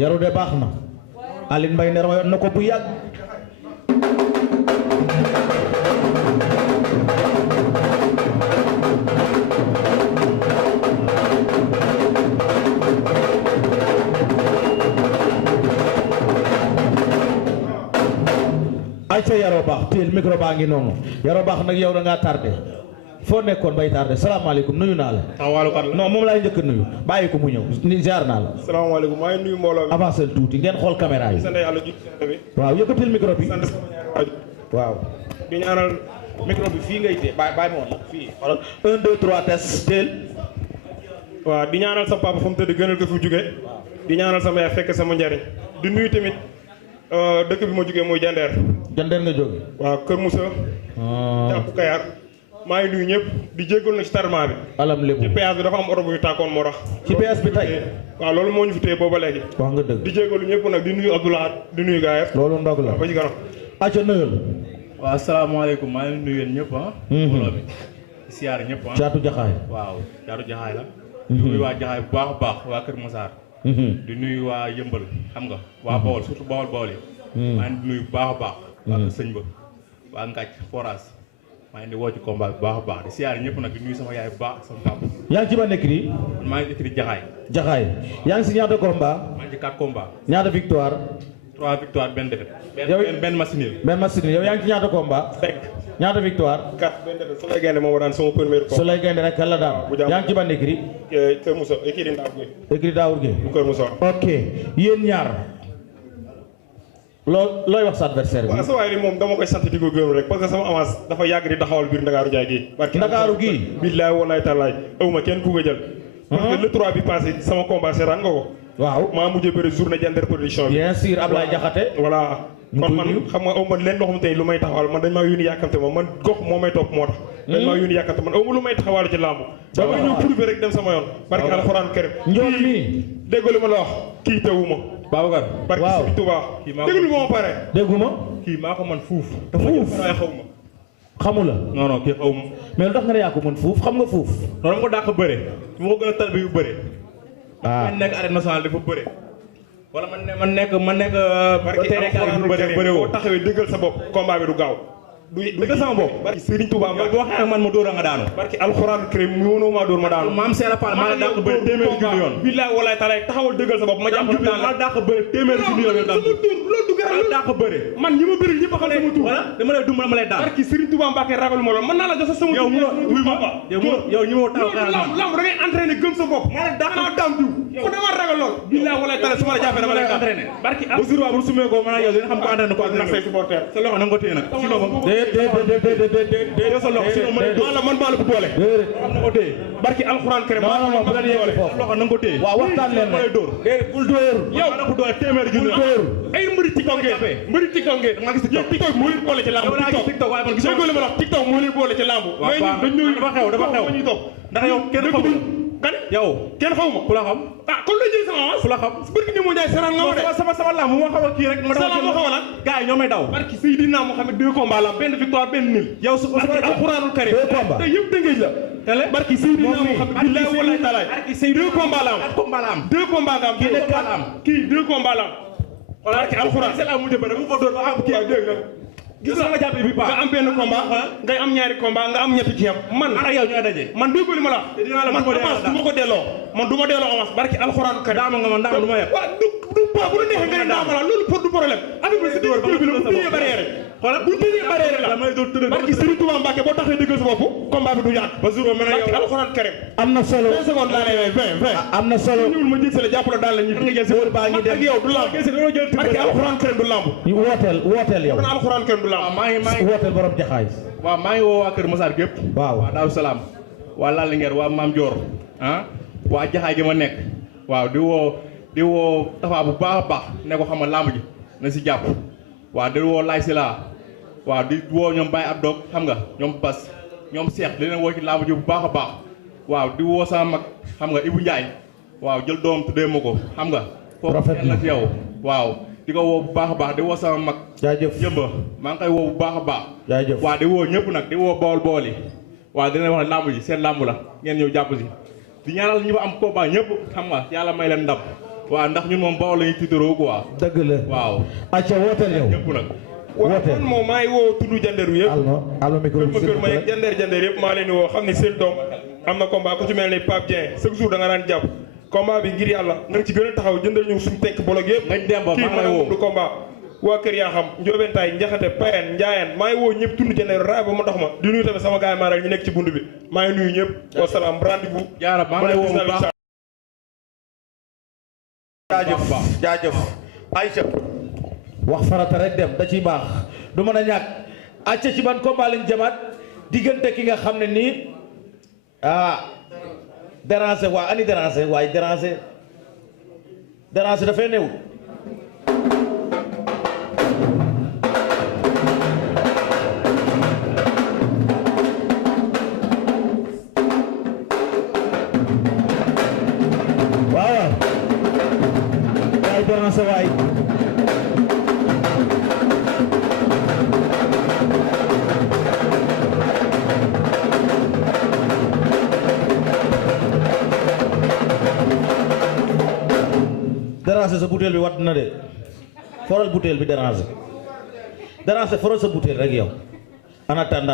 yaru de baax na Aline Mbaye ne royoon na ko bu yàgg ay ca yaroo baax téel micro baa ngi noonu yaroo baax nag yow da ngaa tardé foo nekkoon bay tardé salaamaaleykum nuyu naa la. waaleykum la non moom laay njëkk nuyu bàyyi ko mu ñëw ni jaar naa la. salaamaaleykum maa ngi nuyu mbooloo mi. avancé tuuti ngeen xool caméra yi. sant yàlla ji bi. waaw yëkkatil micro bi. sant sama ñaari waajur. waaw. di ñaanal micro bi fii ngay téye bàyyi ma woon fii. 1 2 3 test teel. waaw di ñaanal sa papa fu mu tëdd gënal ko fi jóge di ñaanal sama yaay fekk sama njariñ di nuyu tamit dëkk bi ma jógee mooy Jandeer. Jandeer nga jóge. waaw Kër Moussa. jàpp Kayar. maa ngi nuyu ñëpp di jégalu na ci tarma bi. alam lébu ci péage bi dafa am oto bu ñu tàkkoon moo tax. ci péage bi tey. waaw loolu moo ñu fi téye booba léegi. wax nga dëgg. di jégalu ñëpp nag di nuyu Abdoulaye di nuyu gars yi. loolu ndog la ba ci kanam. acca nuyul. waaw asalaamaaleykum maa ngi nuyu yéen ñëpp ah. mbooloo mi siyaar ñëpp ah. caatu jaxaay. waaw caatu jaxaay la. di nuyu waa jaxaay bu baax a baax waa Kër Massar. di nuyu waa Yëmbal xam nga waa Bawol surtout Bawol yi. maa ngi nuyu bu baax a baax. waa Kër Sëñ Ba waa Ngàcc Foras. maa ngi di woo ci combat bu baax a baax di siyaar ñëpp nag di nuyu sama yaay bu baax ak sama papa. yaa ngi ci ban écrit. man maa ngi écrit jaxaay. jaxaay yaa ngi si ñaata combat. maa ngi ci 4 combats. ñaata victoire. 3 victoire benn défaite. yow benn match nul. benn match nul yow yaa ngi ci ñaata combat. 5. ñaata victoire. 4 benn défaite Souley Gaynde moo daan sama premier combat. Souley Gaynde rek kan la daan. yaa ngi ci ban écrit. Kër Moussa écrit Ndaw Gueye. écrit Daawur Gueye. bu Kër Moussa. ok yéen ñaar. looy wax sa adversaire bi. waaw sa waay moom dama koy sant di ko gërëm rek parce que sama avance dafa yàgg di taxawal biir Ndakaaru Njaay gii. Ndakaaru gii. billaay wallaay tallaay awma kenn ku ko jël. parce que le 3 bi passé sama combat seetaan nga ko. waaw maa mujjee bëri journée Jandeer production bi. bien sûr Ablaye Diakhaté. voilà kon man xam nga awma leen loo xam te lu may taxawal man dañ maa yónni yàkkamte ma man gox moo may topp moo tax. dañ maa yónni yàkkamte man awma lu may taxawal ci làmb. dama ñëw prouver rek dem sama yoon. barke alxuraan karim. njool mi. déggu li ma la wax kii tewuma. Babacar. barke Sëriñ Tuubaa. déglu ma ma pare. dégguma. kii maa ko man fuuf. fuuf waaye xaw ma. xamu la. non non kii xaw ma. mais lu tax nga ne yaa ko mën fuuf xam nga fuuf. non dama ko dàq bëre. su ma ko gën a tar bi yu bëre. ah man nekk arène nationale dafa bëre. wala man nekk. barke alxuraan karim boo taxawee dëggal sa bopp combat bi du gaaw. dëggal sama bopp. barke Sëriñ Tuubaa yow boo xeex ak man ma dóor a nga daanu. barke alxuraan karim mu mënoo maa dóor ma daanu. maam Seera Fall maa la dàq bëre téeméeri junni yoon. billaay walaay talaay taxawal dëggal sa bopp ma jàpp maa la dàq bëre téeméeri junni yoon daan loolu du maa la dàq bëre. man ñi ma bëri ñëpp a xam sama tur. voilà dama lay duma dama lay daan. barke Sëriñ Tuubaa Mbàkke ragal ma loolu mën naa la jox sa sama tur. yow ñi ma taxaw xaaral ma. lamb da ngay entraîné gëm sa bopp. maa la dàq daam diw ko dama ragal lool. billaay walaay talaay su ma la jàppee dama lay entraîné. barke bu jour waa bu sumee ko man ak yow dina xam ko entraîné ko ak nag say supporter. sa loxo na nga ko téye nag. sinon moom déedéet sa loxo sinon man maa la bu doole. xam na ko téye. barki alxuraan kër non bu leen yegg foofu. loxo na nga ko téye. waaw waxtaan leen lay dóor. bul dóor. yow na ko doole téeméeri junni. bul dóor. ay mbëri TikTok ngeen. mbëri TikTok ngeen. maa gis TikTok. TikTok moo leen boole ci lamb. TikTok waaye man gisuma déggoo li ma la wax TikTok moo leen boole ci lamb. waaw dafa xew ñuy topp. ndax yow kenn xamul. kan yow kenn xaw ma. ku la xam. ah kon lay jël sama avance. ku la xam. barki ni mu jaay seraan nga ma de. sama lamb moo xaw a kii rek. ma sa lamb moo xaw a lan. gars yi ñoo may daw. barki Seydina Mohamed 2 combats la benn victoire benn nul. yow su barki alxuraanul karim. 2 combats te yëpp dëngëj la. tele barki Seydina Mohamed billahi wallahi taala. barki Seydina 2 combats la am. 4 combats la am. 2 combats nga am. kii nekk la am. kii 2 combats la am. barki alxuraan. c'est la mujj ba mu fa door ba am kii dégg nga. gis nga jàpp bi nga am benn combat ngay am ñaari combat nga am ñetti ci yam man ak yow ñooy daje. man déggoo li ma la man avance du ma ko delloo man du ma delloo avance barki alxuraan kër daama nga man daama du ma yeb. waaw du pas bu la neexee nga ne daama la loolu pour du problème avec bi si digg bi la bu tëjee barrière xoolal bu tëjee barrière la barki Serigne Touba Mbacke boo taxee dëggal sa bopp combat bi du yàgg ba jour ba mën a barki alxuraan kër am na solo 20 secondes laa lay may 20 am na solo ñëwul ma jël sa la jàpp la daal la ñu nga jël sa wër baa ngi dem ak yow du lamb barki alxuraan kër du lamb wooteel yow alxuraan kër du lamb wooteel borom jaxaay. waaw maa ngi woo waa Kër Massar gépp. waaw waa Daaru Salaam. waa Lalinguer waa Maam Dior. ah waa jaxaay gi ma nekk. waaw di woo Tafa bu baax a baax ne ko xam nga làmb ji na si jàpp. waaw di woo Lay Sila. waaw di woo ñoom Baye Abdou xam nga ñoom Bas ñoom Cheikh di leen woo ci làmb ji bu baax a baax. waaw di woo sama mag xam nga Ibou Ndiaye. waaw jël doom tuddee ma ko xam nga. rafet na foofu yow waaw. di ko woo bu baax a baax di woo sama mag. jaajëf yëmba maa ngi koy woo bu baax a baax. jaajëf waaw di woo ñëpp nag di woo bool yi. waaw dina wax ne làmb ji seen làmb la ngeen ñëw jàpp si. di ñaanal ñi fa am combat ñëpp xam nga yàlla may leen ndam waaw ndax ñun moom Bawol lañuy tiitaroo quoi. dëgg la waaw. acca wooteel yow. ñëpp nag. waaw man moom maa ngi woo tudd janderu yëpp. allo micro bi kër ma yeeg jandeer yëpp maa leen di woo xam ne seen doom am na combat ku ci mel ni Pape Dieng chaque jour da nga daan jàpp combat bi ngir yàlla na nga ci gën a taxaw jëndal ñu suñu tekk bolog yëpp. ngañ dem ba kii maa ngi mën a lay woo du combat waa kër yaa xam njóobentaay njaxate payen njaayeen maa ngi woo ñëpp tund jandeer raay ba ma dox ma di nuyu tamit sama gaay maa rek ñu nekk ci bund bi maa ngi nuyu ñëpp wasalaam rendez-vous jaara maa ngi lay woo bu baax. jaajëf Aïcha wax farata rek dem da ciy baax du mën a ñàkk acca ci ban combat lañ jamaat diggante ki nga xam ne nii déranger waa ani déranger waaye déranger dafay néew waaw waaye déranger waay déranger sa butéel bi wadd na de foral butéel bi déranger foral sa butéel rek yow en attendant